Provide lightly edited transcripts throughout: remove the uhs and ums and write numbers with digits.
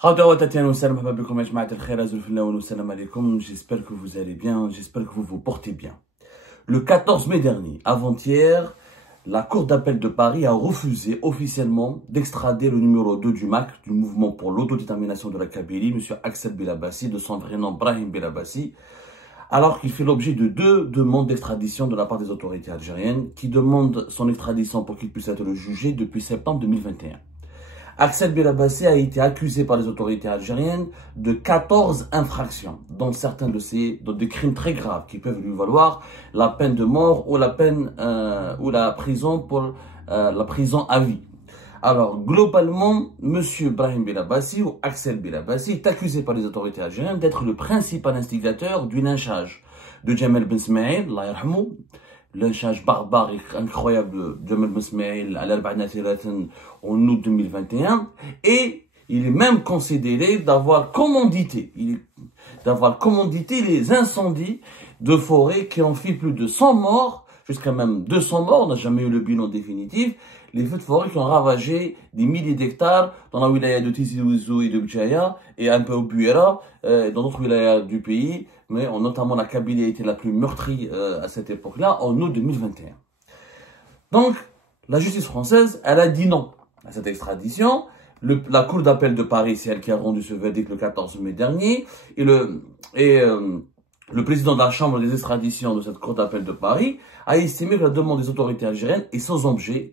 J'espère que vous allez bien, j'espère que vous vous portez bien. Le 14 mai dernier, avant-hier, la Cour d'appel de Paris a refusé officiellement d'extrader le numéro 2 du MAC, du Mouvement pour l'autodétermination de la Kabylie, M. Axel Bilabassi, de son vrai nom Brahim Bilabassi, alors qu'il fait l'objet de 2 demandes d'extradition de la part des autorités algériennes qui demandent son extradition pour qu'il puisse être jugé depuis septembre 2021. Axel Bilabassi a été accusé par les autorités algériennes de 14 infractions, dont certains de des crimes très graves qui peuvent lui valoir la peine de mort ou la peine ou la prison pour la prison à vie. Alors, globalement, M. Brahim Bilabassi ou Axel Bilabassi est accusé par les autorités algériennes d'être le principal instigateur du lynchage de Djamel Ben Smaïl, Allah yarhamou, lynchage barbare et incroyable de Djamel Ben Smaïl à l'Arba'ina en août 2021, et il est même considéré d'avoir commandité les incendies de forêt qui ont fait plus de 100 morts, jusqu'à même 200 morts, on n'a jamais eu le bilan définitif, les feux de forêt qui ont ravagé des milliers d'hectares dans la wilaya de Tizi Ouzou et de Bjaya, et un peu au Bouira, dans d'autres wilayas du pays, mais notamment la Kabylie a été la plus meurtrie à cette époque-là, en août 2021. Donc, la justice française, elle a dit non à cette extradition. La Cour d'appel de Paris, c'est elle qui a rendu ce verdict le 14 mai dernier, et le président de la Chambre des extraditions de cette Cour d'appel de Paris a estimé que la demande des autorités algériennes est sans objet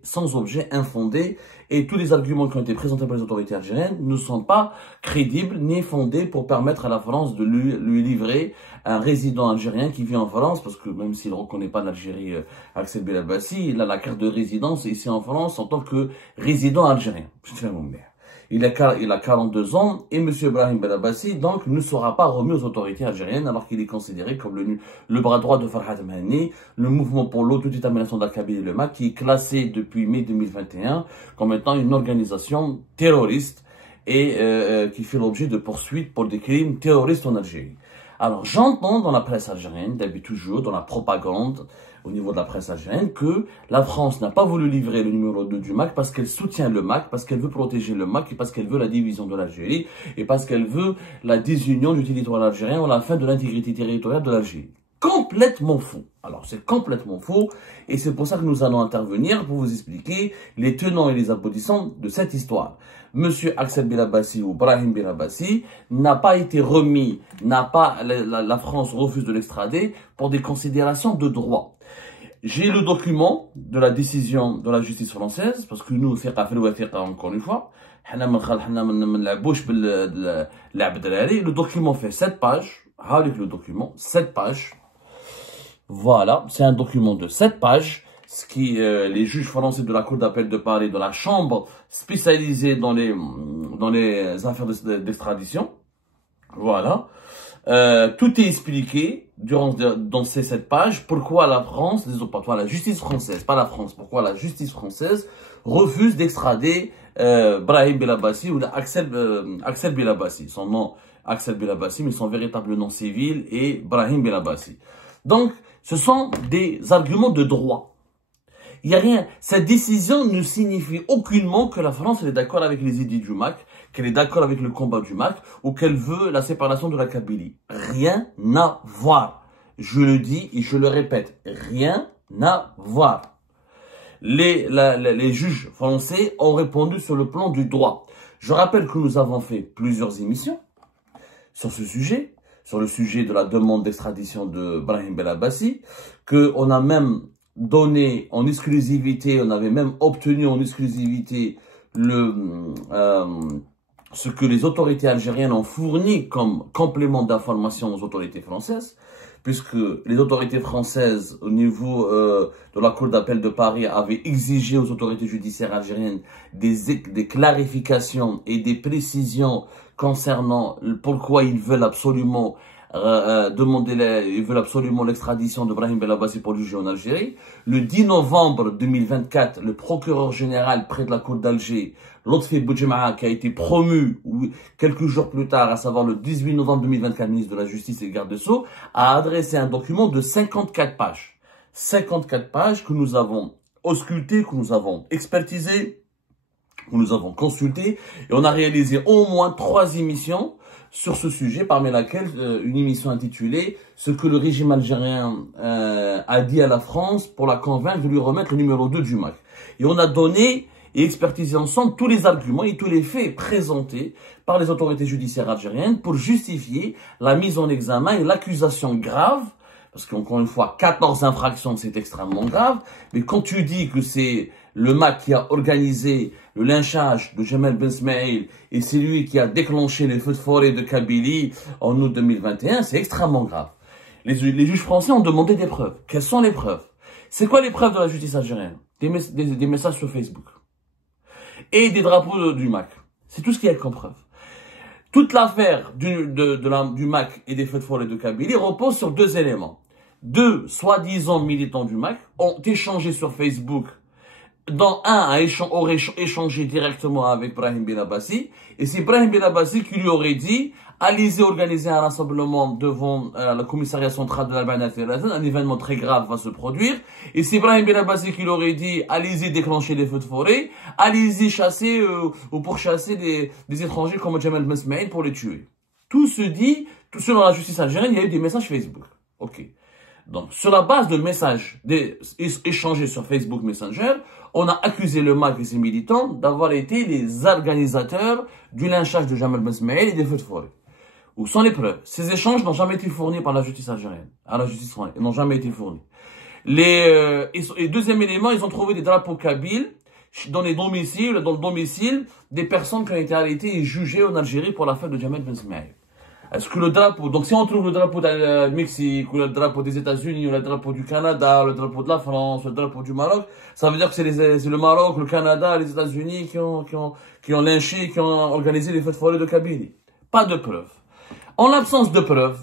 infondé, et tous les arguments qui ont été présentés par les autorités algériennes ne sont pas crédibles ni fondés pour permettre à la France de lui livrer un résident algérien qui vit en France, parce que même s'il ne reconnaît pas l'Algérie, Axel Bilabassi, il a la carte de résidence ici en France en tant que résident algérien. Il a 42 ans et M. Brahim Bilabassi donc ne sera pas remis aux autorités algériennes alors qu'il est considéré comme le bras droit de Farhad Mahani, le mouvement pour l'autodétermination de la Kabylie, le MAC, qui est classé depuis mai 2021 comme étant une organisation terroriste et qui fait l'objet de poursuites pour des crimes terroristes en Algérie. Alors j'entends dans la presse algérienne, d'habitude toujours dans la propagande, au niveau de la presse algérienne, que la France n'a pas voulu livrer le numéro 2 du MAC parce qu'elle soutient le MAC, parce qu'elle veut protéger le MAC et parce qu'elle veut la division de l'Algérie et parce qu'elle veut la désunion du territoire algérien ou la fin de l'intégrité territoriale de l'Algérie. Complètement faux. Alors c'est complètement faux et c'est pour ça que nous allons intervenir pour vous expliquer les tenants et les aboutissants de cette histoire. Monsieur Axel Bilabassi ou Brahim Bilabassi n'a pas été remis, la France refuse de l'extrader pour des considérations de droit. J'ai le document de la décision de la justice française, parce que nous, encore une fois, le document fait 7 pages, avec le document, 7 pages. Voilà, c'est un document de 7 pages, ce qui les juges français de la Cour d'appel de Paris, de la Chambre spécialisée dans les affaires d'extradition. Voilà. Tout est expliqué dans ces 7 pages pourquoi la France, la justice française, pas la France, pourquoi la justice française refuse d'extrader Brahim Bilabassi ou Axel Bilabassi. Son nom Axel Bilabassi, mais son véritable nom civil est Brahim Bilabassi. Donc, ce sont des arguments de droit. Il n'y a rien. Cette décision ne signifie aucunement que la France est d'accord avec les idées du MAC, qu'elle est d'accord avec le combat du MAC ou qu'elle veut la séparation de la Kabylie. Rien à voir. Je le dis et je le répète. Rien à voir. Les juges français ont répondu sur le plan du droit. Je rappelle que nous avons fait plusieurs émissions sur ce sujet, sur le sujet de la demande d'extradition de Brahim Bilabassi, qu'on a même donné en exclusivité, on avait même obtenu en exclusivité ce que les autorités algériennes ont fourni comme complément d'information aux autorités françaises, puisque les autorités françaises, au niveau de la Cour d'appel de Paris, avaient exigé aux autorités judiciaires algériennes des clarifications et des précisions concernant pourquoi ils veulent absolument ils veulent absolument l'extradition de Brahim Bilabassi pour juger en Algérie. Le 10 novembre 2024, le procureur général près de la Cour d'Alger, Lotfi Boudjema'a, qui a été promu quelques jours plus tard, à savoir le 18 novembre 2024, ministre de la Justice et garde des Sceaux, a adressé un document de 54 pages. 54 pages que nous avons ausculté, que nous avons expertisé, où nous avons consulté et on a réalisé au moins 3 émissions sur ce sujet, parmi laquelle une émission intitulée « Ce que le régime algérien a dit à la France pour la convaincre de lui remettre le numéro 2 du MAC ». Et on a donné et expertisé ensemble tous les arguments et tous les faits présentés par les autorités judiciaires algériennes pour justifier la mise en examen et l'accusation grave. Parce qu'encore une fois, 14 infractions, c'est extrêmement grave. Mais quand tu dis que c'est le MAC qui a organisé le lynchage de Jemal Ben Smaïl et c'est lui qui a déclenché les feux de forêt de Kabylie en août 2021, c'est extrêmement grave. Les juges français ont demandé des preuves. Quelles sont les preuves? C'est quoi les preuves de la justice algérienne? Des messages sur Facebook. Et des drapeaux du MAC. C'est tout ce qu'il y a comme preuve. Toute l'affaire du MAC et des feux de forêt de Kabylie repose sur 2 éléments. 2 soi-disant militants du MAC ont échangé sur Facebook, dont un aurait échangé directement avec Brahim Belabassi, et c'est Brahim Belabassi qui lui aurait dit « Allez-y organiser un rassemblement devant le commissariat central de l'Albanie, un événement très grave va se produire », et c'est Brahim Belabassi qui lui aurait dit « Allez-y déclencher les feux de forêt, allez-y chasser ou pourchasser des étrangers comme Jemal Ben Smaïl pour les tuer ». Tout se dit, selon la justice algérienne, il y a eu des messages Facebook. Ok. Donc, sur la base de messages échangés sur Facebook Messenger, on a accusé le MAC et ses militants d'avoir été les organisateurs du lynchage de Jemal Ben Smaïl et des feux de forêt. Où sont les preuves? Ces échanges n'ont jamais été fournis par la justice algérienne, à la justice française, ils n'ont jamais été fournis. Et deuxième élément, ils ont trouvé des drapeaux kabyles dans le domicile des personnes qui ont été arrêtées et jugées en Algérie pour l'affaire de Jemal Ben Smaïl. Est-ce que le drapeau, donc si on trouve le drapeau du Mexique, ou le drapeau des États-Unis, ou le drapeau du Canada, le drapeau de la France, ou le drapeau du Maroc, ça veut dire que c'est le Maroc, le Canada, les États-Unis qui ont lynché, qui ont organisé les feux de forêt de Kabylie. Pas de preuves. En l'absence de preuves,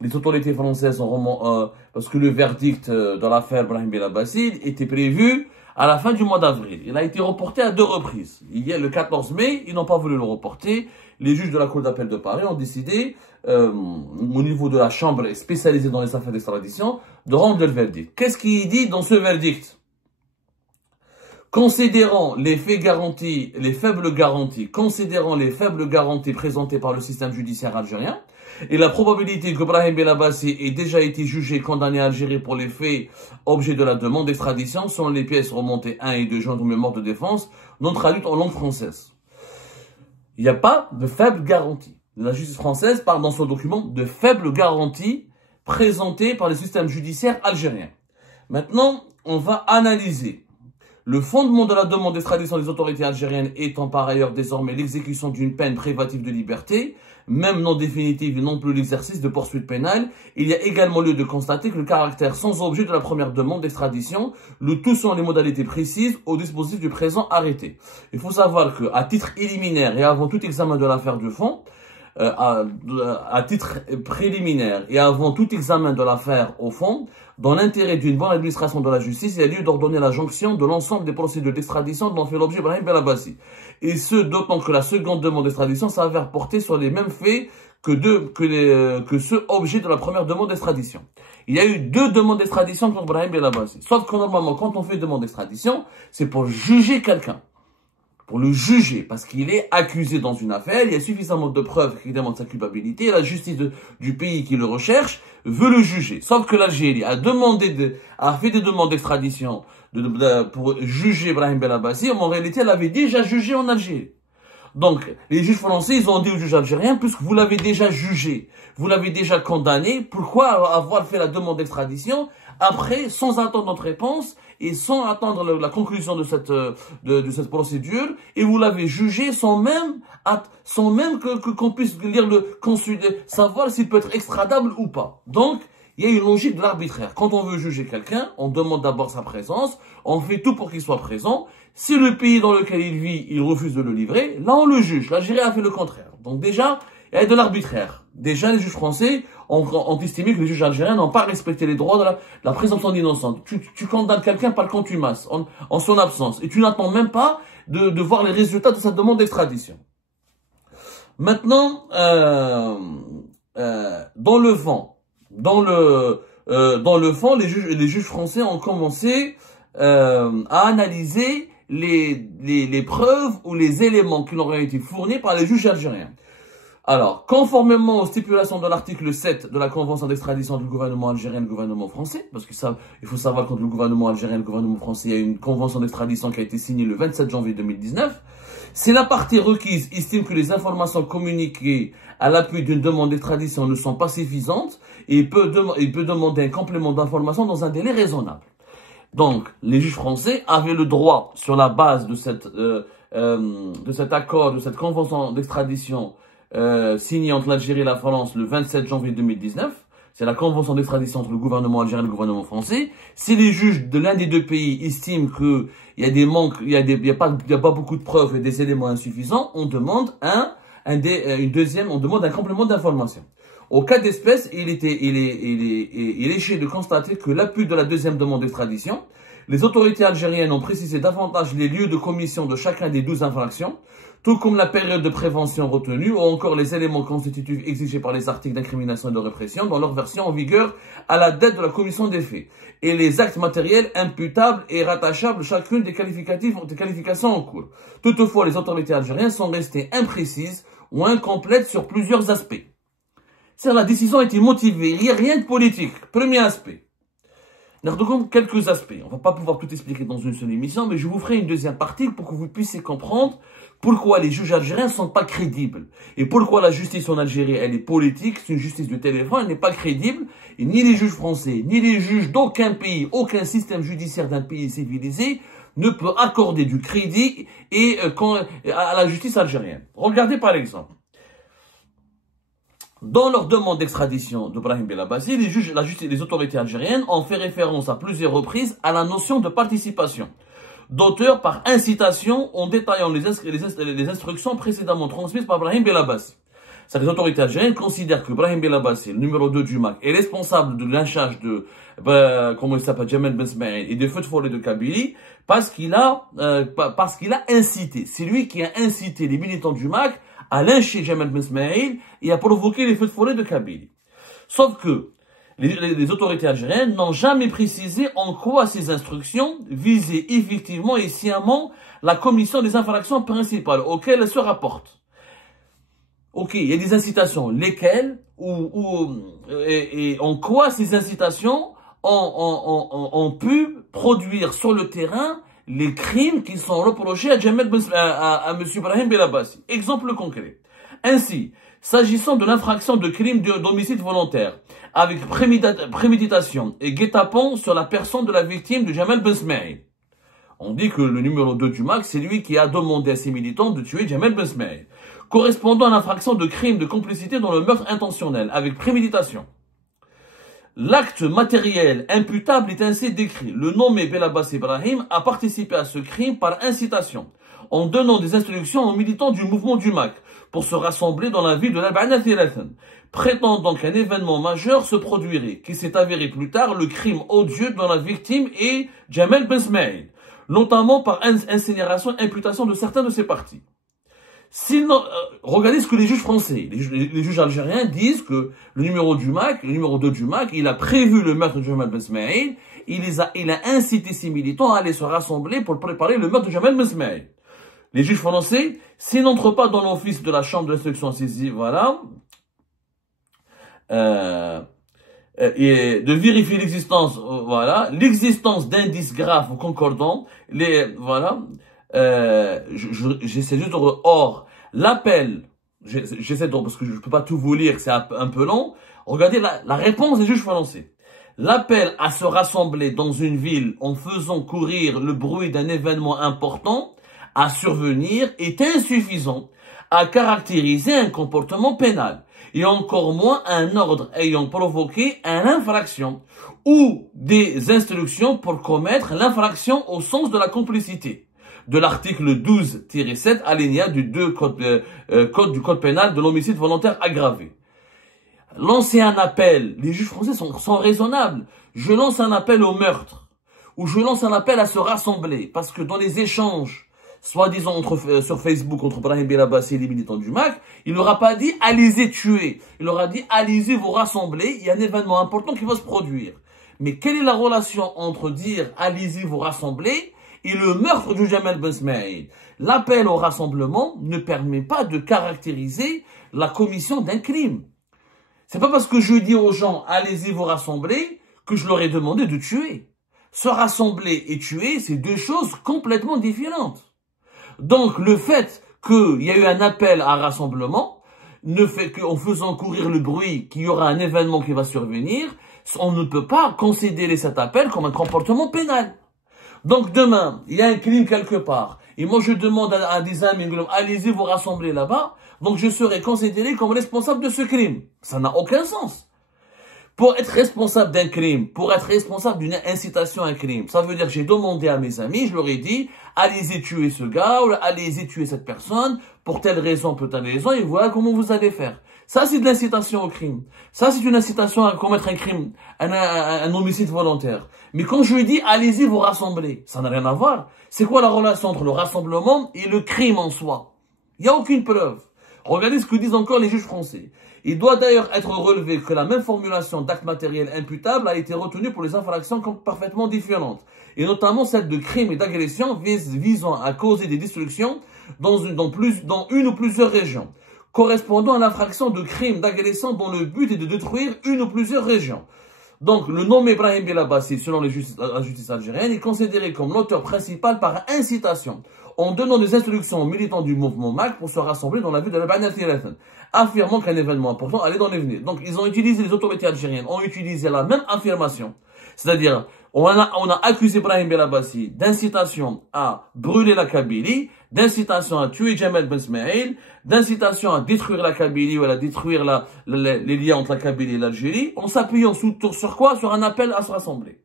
les autorités françaises ont parce que le verdict dans l'affaire Brahim Belabassi était prévu à la fin du mois d'avril. Il a été reporté à 2 reprises. Hier, le 14 mai, ils n'ont pas voulu le reporter. Les juges de la Cour d'appel de Paris ont décidé, au niveau de la chambre spécialisée dans les affaires d'extradition, de rendre le verdict. Qu'est-ce qu'il dit dans ce verdict? Considérant les faits garantis, considérant les faibles garanties présentées par le système judiciaire algérien, et la probabilité que Brahim Belabassi ait déjà été jugé condamné à Algérie pour les faits objet de la demande d'extradition, selon les pièces remontées 1 et 2 juin de mémoire de défense, non traduites en langue française. Il n'y a pas de faible garantie. La justice française parle dans son document de faibles garanties présentées par le système judiciaire algérien. Maintenant, on va analyser. Le fondement de la demande d'extradition des autorités algériennes étant par ailleurs désormais l'exécution d'une peine privative de liberté, même non définitive et non plus l'exercice de poursuites pénales, il y a également lieu de constater que le caractère sans objet de la première demande d'extradition, le tout selon les modalités précises au dispositif du présent arrêté. Il faut savoir qu'à titre éliminaire et avant tout examen de l'affaire de fond, à titre préliminaire et avant tout examen de l'affaire au fond, dans l'intérêt d'une bonne administration de la justice, il y a lieu d'ordonner la jonction de l'ensemble des procédures d'extradition dont fait l'objet Brahim Belabassi. Et ce, d'autant que la seconde demande d'extradition s'avère porter sur les mêmes faits que ceux objets de la première demande d'extradition. Il y a eu 2 demandes d'extradition contre Brahim Belabassi. Sauf que normalement, quand on fait une demande d'extradition, c'est pour juger quelqu'un. Pour le juger, parce qu'il est accusé dans une affaire, il y a suffisamment de preuves qui démontrent sa culpabilité, et la justice du pays qui le recherche veut le juger. Sauf que l'Algérie a fait des demandes d'extradition pour juger Brahim Belabassi, en réalité, elle avait déjà jugé en Algérie. Donc, les juges français, ils ont dit aux juges algériens, puisque vous l'avez déjà jugé, vous l'avez déjà condamné, pourquoi avoir fait la demande d'extradition après, sans attendre notre réponse et sans attendre la conclusion de cette procédure, et vous l'avez jugé sans même qu'on puisse lire savoir s'il peut être extradable ou pas. Donc, il y a une logique de l'arbitraire. Quand on veut juger quelqu'un, on demande d'abord sa présence, on fait tout pour qu'il soit présent. Si le pays dans lequel il vit, il refuse de le livrer, là on le juge. L'Algérie a fait le contraire. Donc déjà, il y a de l'arbitraire. Déjà, les juges français ont estimé que les juges algériens n'ont pas respecté les droits de la présomption d'innocence. Tu condamnes quelqu'un par contumace, en son absence, et tu n'attends même pas de voir les résultats de sa demande d'extradition. Maintenant, dans le fond, les juges français ont commencé à analyser les preuves ou les éléments qui leur ont été fournis par les juges algériens. Alors, conformément aux stipulations de l'article 7 de la convention d'extradition entre le gouvernement algérien et le gouvernement français, parce que ça, il faut savoir qu'entre le gouvernement algérien et le gouvernement français, il y a une convention d'extradition qui a été signée le 27 janvier 2019, si la partie requise estime que les informations communiquées à l'appui d'une demande d'extradition ne sont pas suffisantes, il peut demander un complément d'information dans un délai raisonnable. Donc, les juges français avaient le droit, sur la base de cet accord, de cette convention d'extradition signée entre l'Algérie et la France le 27 janvier 2019, c'est la convention d'extradition entre le gouvernement algérien et le gouvernement français. Si les juges de l'un des deux pays estiment qu'il y a des manques, il y a pas beaucoup de preuves et des éléments insuffisants, on demande un complément d'information. Au cas d'espèce, il est éché de constater que l'appui de la deuxième demande d'extradition, les autorités algériennes ont précisé davantage les lieux de commission de chacun des 12 infractions, tout comme la période de prévention retenue ou encore les éléments constitutifs exigés par les articles d'incrimination et de répression dans leur version en vigueur à la date de la commission des faits, et les actes matériels imputables et rattachables chacune des qualifications en cours. Toutefois, les autorités algériennes sont restées imprécises ou incomplètes sur plusieurs aspects. C'est-à-dire la décision a été motivée, il n'y a rien de politique. Premier aspect. Nous regardons quelques aspects. On ne va pas pouvoir tout expliquer dans une seule émission, mais je vous ferai une deuxième partie pour que vous puissiez comprendre pourquoi les juges algériens ne sont pas crédibles. Et pourquoi la justice en Algérie, elle est politique, c'est une justice de téléphone, elle n'est pas crédible. Et ni les juges français, ni les juges d'aucun pays, aucun système judiciaire d'un pays civilisé ne peut accorder du crédit à la justice algérienne. Regardez par exemple. Dans leur demande d'extradition de Brahim Belabassi, les autorités algériennes ont fait référence à plusieurs reprises à la notion de participation d'auteur par incitation en détaillant les instructions précédemment transmises par Brahim Belabassi. Les autorités algériennes considèrent que Brahim Belabassi, le numéro 2 du MAC, est responsable de lynchage de Jamal Ben Smaïl et des feux de forêt de Kabylie parce qu'il a incité. C'est lui qui a incité les militants du MAC à lyncher Jamal Ben Smaïl et à provoquer les feux de forêt de Kabylie. Sauf que les autorités algériennes n'ont jamais précisé en quoi ces instructions visaient effectivement et sciemment la commission des infractions principales auxquelles elles se rapportent. Ok, il y a des incitations, lesquelles et en quoi ces incitations ont pu produire sur le terrain les crimes qui sont reprochés à M. Brahim Belabassi. Exemple concret. Ainsi, s'agissant de l'infraction de crime d'homicide volontaire, avec préméditation et guet-apens sur la personne de la victime de Jamal Ben Smaïl. On dit que le numéro 2 du MAC, c'est lui qui a demandé à ses militants de tuer Jamal Ben Smaïl, correspondant à l'infraction de crime de complicité dans le meurtre intentionnel, avec préméditation. L'acte matériel imputable est ainsi décrit. Le nommé Belabassi Ibrahim a participé à ce crime par incitation, en donnant des instructions aux militants du mouvement du MAC pour se rassembler dans la ville de l'Al-Ba'na Thilathan, prétendant qu'un événement majeur se produirait, qui s'est avéré plus tard le crime odieux dont la victime est Jamal Ben Smaïl, notamment par incinération et imputation de certains de ses partis. Sinon, regardez ce que les juges français, les juges algériens disent que le numéro 2 du MAC, il a prévu le meurtre de Jamal Ben Smaïl, il a incité ses militants à aller se rassembler pour préparer le meurtre de Jamal Ben Smaïl. Les juges français, s'ils n'entrent pas dans l'office de la chambre d'instruction saisie, voilà, et de vérifier l'existence, voilà, l'existence d'indices graves ou concordants, j'essaie juste de... Or, l'appel, j'essaie de... Parce que je ne peux pas tout vous lire, c'est un peu long. Regardez la réponse des juges français. L'appel à se rassembler dans une ville en faisant courir le bruit d'un événement important à survenir est insuffisant à caractériser un comportement pénal, et encore moins un ordre ayant provoqué une infraction ou des instructions pour commettre l'infraction au sens de la complicité de l'article 12-7 alinéa du 2 code du code pénal de l'homicide volontaire aggravé. Lancer un appel, les juges français sont raisonnables. Je lance un appel au meurtre, ou je lance un appel à se rassembler, parce que dans les échanges soi-disant sur Facebook entre Brahim Belabassi et les militants du MAC, il n'aura pas dit « allez-y tuer », il aura dit « allez-y vous rassembler, il y a un événement important qui va se produire ». Mais quelle est la relation entre dire « allez-y vous rassembler » et le meurtre de Jamal Ben Smaïl. L'appel au rassemblement ne permet pas de caractériser la commission d'un crime. C'est pas parce que je dis aux gens, allez-y vous rassembler, que je leur ai demandé de tuer. Se rassembler et tuer, c'est deux choses complètement différentes. Donc, le fait qu'il y a eu un appel à rassemblement ne fait qu'en faisant courir le bruit qu'il y aura un événement qui va survenir, on ne peut pas considérer cet appel comme un comportement pénal. Donc, demain, il y a un crime quelque part, et moi je demande à des amis, allez-y vous rassembler là-bas, donc je serai considéré comme responsable de ce crime. Ça n'a aucun sens. Pour être responsable d'un crime, pour être responsable d'une incitation à un crime, ça veut dire que j'ai demandé à mes amis, je leur ai dit, allez-y tuer ce gars, ou allez-y tuer cette personne, pour telle raison, et voilà comment vous allez faire. Ça, c'est de l'incitation au crime. Ça, c'est une incitation à commettre un crime, un homicide volontaire. Mais quand je lui dis, allez-y vous rassembler, ça n'a rien à voir. C'est quoi la relation entre le rassemblement et le crime en soi? Il n'y a aucune preuve. Regardez ce que disent encore les juges français. Il doit d'ailleurs être relevé que la même formulation d'acte matériel imputable a été retenue pour les infractions parfaitement différentes, et notamment celle de crime et d'agression visant à causer des destructions dans une ou plusieurs régions, correspondant à l'infraction de crime d'agression dont le but est de détruire une ou plusieurs régions. Donc, le nom Brahim Belabassi, selon la justice algérienne, est considéré comme l'auteur principal par incitation, en donnant des instructions aux militants du mouvement MAC pour se rassembler dans la ville de la Bana Thirathan, affirmant qu'un événement important allait dans l'avenir. Donc, les autorités algériennes ont utilisé la même affirmation. C'est-à-dire, on a accusé Brahim Belabassi d'incitation à brûler la Kabylie, d'incitation à tuer Jamal Ben Smaïl, d'incitation à détruire la Kabylie ou à détruire les liens entre la Kabylie et l'Algérie, en s'appuyant sur quoi? Sur un appel à se rassembler.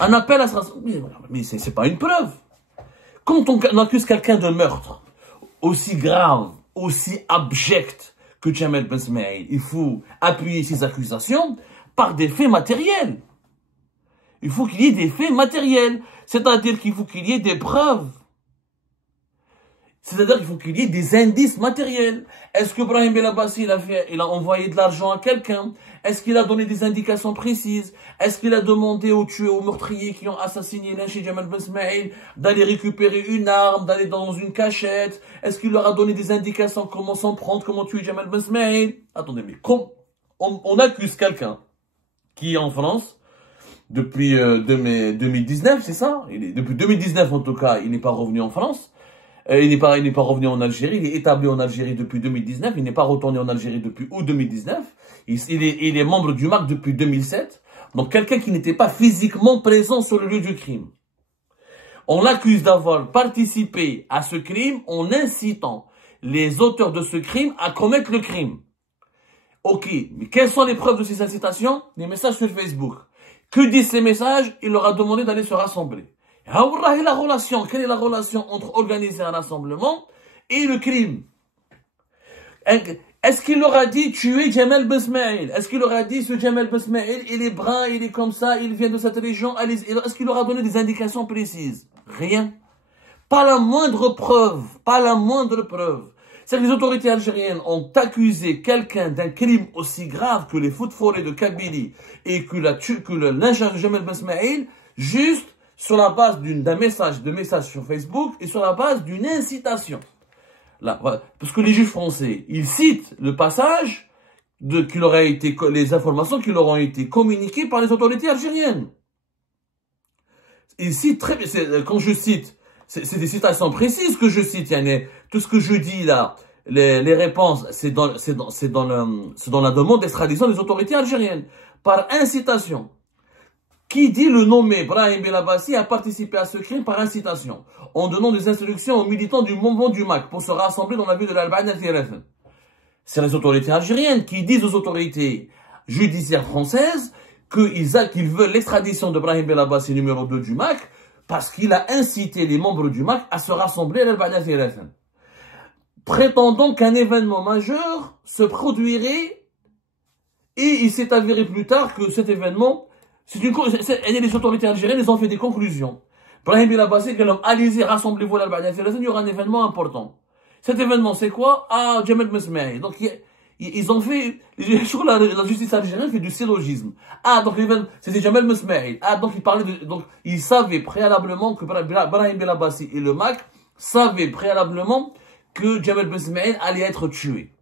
Un appel à se rassembler. Mais c'est pas une preuve. Quand on accuse quelqu'un de meurtre aussi grave, aussi abject que Jamal Ben Smaïl, il faut appuyer ses accusations par des faits matériels. Il faut qu'il y ait des faits matériels. C'est-à-dire qu'il faut qu'il y ait des preuves. C'est-à-dire qu'il faut qu'il y ait des indices matériels. Est-ce que Brahim Belabassi, il a envoyé de l'argent à quelqu'un? Est-ce qu'il a donné des indications précises? Est-ce qu'il a demandé aux tueurs, aux meurtriers qui ont assassiné Lynché Jamal Ben Smaïl d'aller récupérer une arme, d'aller dans une cachette? Est-ce qu'il leur a donné des indications comment s'en prendre, comment tuer Jamal Ben Smaïl? Attendez, mais on accuse quelqu'un qui est en France depuis 2019, c'est ça? Depuis 2019 en tout cas, il n'est pas revenu en France. Il n'est pas revenu en Algérie, il est établi en Algérie depuis 2019, il n'est pas retourné en Algérie depuis août 2019, il est membre du MAC depuis 2007, donc quelqu'un qui n'était pas physiquement présent sur le lieu du crime. On l'accuse d'avoir participé à ce crime en incitant les auteurs de ce crime à commettre le crime. Ok, mais quelles sont les preuves de ces incitations? Les messages sur Facebook. Que disent ces messages? Il leur a demandé d'aller se rassembler. Quelle est la relation entre organiser un rassemblement et le crime? Est-ce qu'il leur a dit tuer Jamal Ben Smaïl? Est-ce qu'il leur a dit ce Jamal Ben Smaïl, il est brun, il est comme ça, il vient de cette région? Est-ce qu'il leur a donné des indications précises? Rien. Pas la moindre preuve. Pas la moindre preuve. C'est que les autorités algériennes ont accusé quelqu'un d'un crime aussi grave que les feux de forêt de Kabylie et que le lynchage de Jamal Ben Smaïl, juste sur la base d'un message sur Facebook et sur la base d'une incitation. Là, voilà. Parce que les juges français, ils citent le passage les informations qui leur ont été communiquées par les autorités algériennes. Ils citent très bien, quand je cite, c'est des citations précises que je cite, Yanné. Tout ce que je dis là, les réponses, c'est dans la demande d'extradition des autorités algériennes. Par incitation. Qui dit le nommé Brahim Belabassi a participé à ce crime par incitation, en donnant des instructions aux militants du mouvement du MAC pour se rassembler dans la ville de l'Al-Bana Thirathan. C'est les autorités algériennes qui disent aux autorités judiciaires françaises qu'ils veulent l'extradition de Brahim Belabassi numéro 2 du MAC parce qu'il a incité les membres du MAC à se rassembler à l'Al-Bana Thirathan. Prétendant qu'un événement majeur se produirait et il s'est avéré plus tard que cet événement les autorités algériennes, ils ont fait des conclusions. Brahim Belabassi, allez-y, rassemblez-vous à l'Al-Bana Thirathan, il y aura un événement important. Cet événement, c'est quoi? Ah, Jamal Ben Smaïl. Donc, il ils ont fait, je crois que la justice algérienne fait du syllogisme. Ah, donc c'était Jamel Mesmaïl. Ah, donc donc ils savaient préalablement que Brahim Belabassi et le MAC savaient préalablement que Jamel Mesmaïl allait être tué.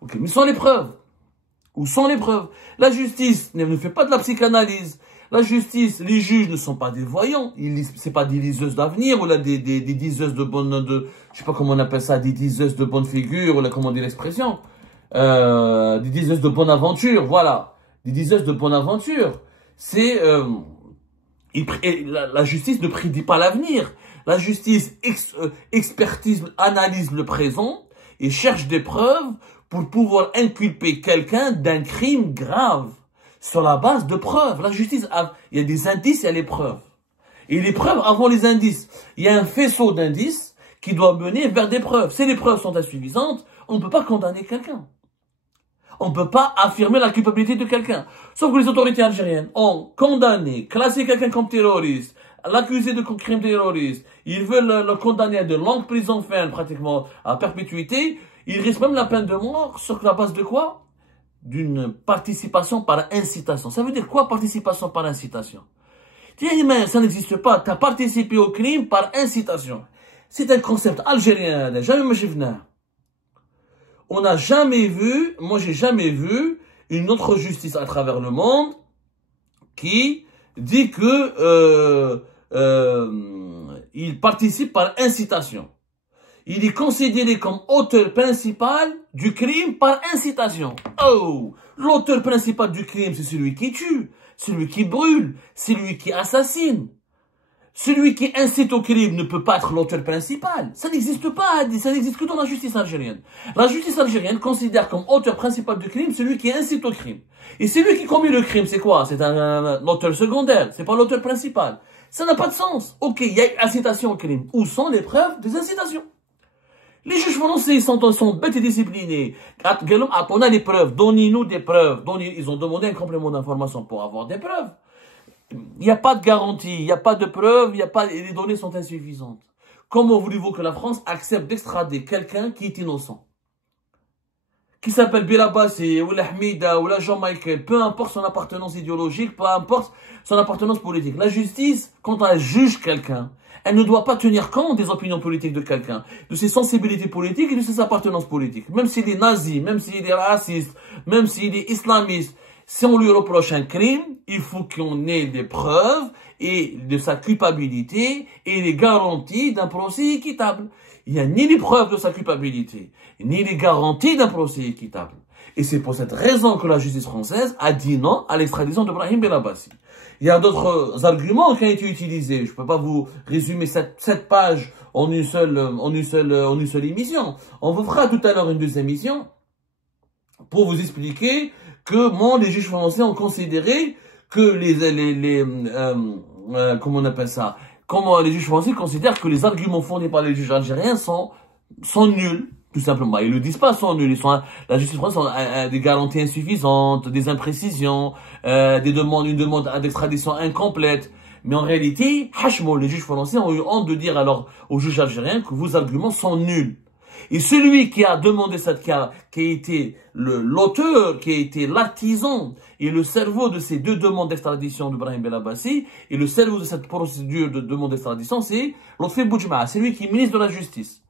Ok, mais sans les preuves. Où sont les preuves? La justice ne fait pas de la psychanalyse. La justice, les juges ne sont pas des voyants. C'est pas des liseuses d'avenir, ou là, des diseuses de je sais pas comment on appelle ça, des diseuses de bonne figure, ou là, comment on dit l'expression. Des diseuses de bonne aventure, voilà. Des diseuses de bonne aventure. C'est, la justice ne prédit pas l'avenir. La justice expertise, analyse le présent et cherche des preuves pour pouvoir inculper quelqu'un d'un crime grave sur la base de preuves. La justice, il y a des indices, il y a les preuves. Et les preuves avant les indices. Il y a un faisceau d'indices qui doit mener vers des preuves. Si les preuves sont insuffisantes, on ne peut pas condamner quelqu'un. On ne peut pas affirmer la culpabilité de quelqu'un. Sauf que les autorités algériennes ont condamné, classé quelqu'un comme terroriste, l'accusé de crime terroriste. Ils veulent le condamner à de longues prisons fermes, pratiquement à perpétuité. Ils risquent même la peine de mort sur la base de quoi? D'une participation par incitation. Ça veut dire quoi, participation par incitation? Mais ça n'existe pas. Tu as participé au crime par incitation. C'est un concept algérien. Jamais machivna. On n'a jamais vu, moi j'ai jamais vu une autre justice à travers le monde qui dit que il participe par incitation. Il est considéré comme auteur principal du crime par incitation. Oh, l'auteur principal du crime, c'est celui qui tue, celui qui brûle, celui qui assassine. Celui qui incite au crime ne peut pas être l'auteur principal. Ça n'existe pas, ça n'existe que dans la justice algérienne. La justice algérienne considère comme auteur principal du crime celui qui incite au crime. Et celui qui commet le crime, c'est quoi? C'est un auteur secondaire, c'est pas l'auteur principal. Ça n'a pas de sens. Ok, il y a incitation au crime. Où sont les preuves des incitations? Les juges français sont bêtes et disciplinés. On a des preuves, donnez-nous des preuves. Ils ont demandé un complément d'information pour avoir des preuves. Il n'y a pas de garantie, il n'y a pas de preuves, les données sont insuffisantes. Comment voulez-vous que la France accepte d'extrader quelqu'un qui est innocent? Qui s'appelle Belabassi, ou la Hamida, ou la Jean-Michel, peu importe son appartenance idéologique, peu importe son appartenance politique. La justice, quand elle juge quelqu'un, elle ne doit pas tenir compte des opinions politiques de quelqu'un, de ses sensibilités politiques et de ses appartenances politiques. Même s'il est nazi, même s'il est raciste, même s'il est islamiste, si on lui reproche un crime, il faut qu'on ait des preuves et de sa culpabilité et les garanties d'un procès équitable. Il n'y a ni les preuves de sa culpabilité, ni les garanties d'un procès équitable. Et c'est pour cette raison que la justice française a dit non à l'extradition de Brahim Belabassi. Il y a d'autres arguments qui ont été utilisés. Je ne peux pas vous résumer cette page en une seule émission. On vous fera tout à l'heure une deuxième émission pour vous expliquer comment les juges français ont considéré que comment on appelle ça? Comment les juges français considèrent que les arguments fondés par les juges algériens sont nuls, tout simplement. Ils ne le disent pas, sont nuls. La justice française a des garanties insuffisantes, des imprécisions, une demande d'extradition incomplète. Mais en réalité, les juges français ont eu honte de dire alors aux juges algériens que vos arguments sont nuls. Et celui qui a demandé qui a été l'auteur, qui a été l'artisan et le cerveau de ces deux demandes d'extradition de Brahim Belabassi, et le cerveau de cette procédure de demande d'extradition, c'est Lotfi Boudjma, c'est lui qui est ministre de la Justice.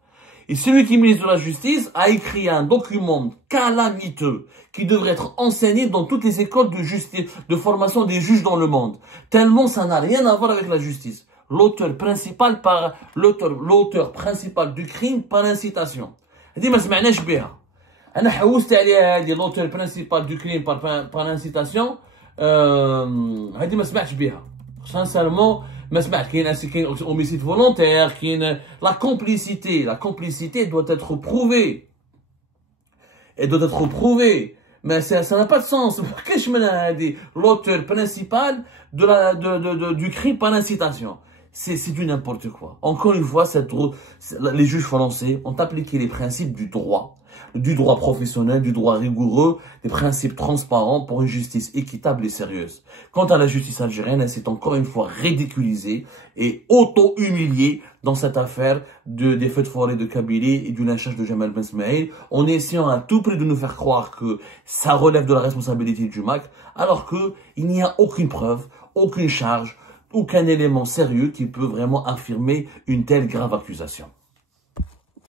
Et celui qui est ministre de la Justice a écrit un document calamiteux qui devrait être enseigné dans toutes les écoles de justice, de formation des juges dans le monde. Tellement ça n'a rien à voir avec la justice. L'auteur principal du crime par incitation. هذه ما سمعناش بها. أنا حوست عليها هذه l'auteur principal du crime par incitation. هذه ما سمعتش بها. Sincèrement, ما سمعت. كاين homicide volontaire, la complicité doit être prouvée. Elle doit être prouvée. Mais ça n'a pas de sens. L'auteur principal du crime par incitation. c'est du n'importe quoi. Encore une fois, les juges français ont appliqué les principes du droit professionnel, du droit rigoureux, des principes transparents pour une justice équitable et sérieuse. Quant à la justice algérienne, elle s'est encore une fois ridiculisée et auto-humiliée dans cette affaire des feux de forêt de Kabylie et du lynchage de Jamal Ben Smaïl, en essayant à tout prix de nous faire croire que ça relève de la responsabilité du MAC, alors qu'il n'y a aucune preuve, aucune charge, aucun élément sérieux qui peut vraiment affirmer une telle grave accusation.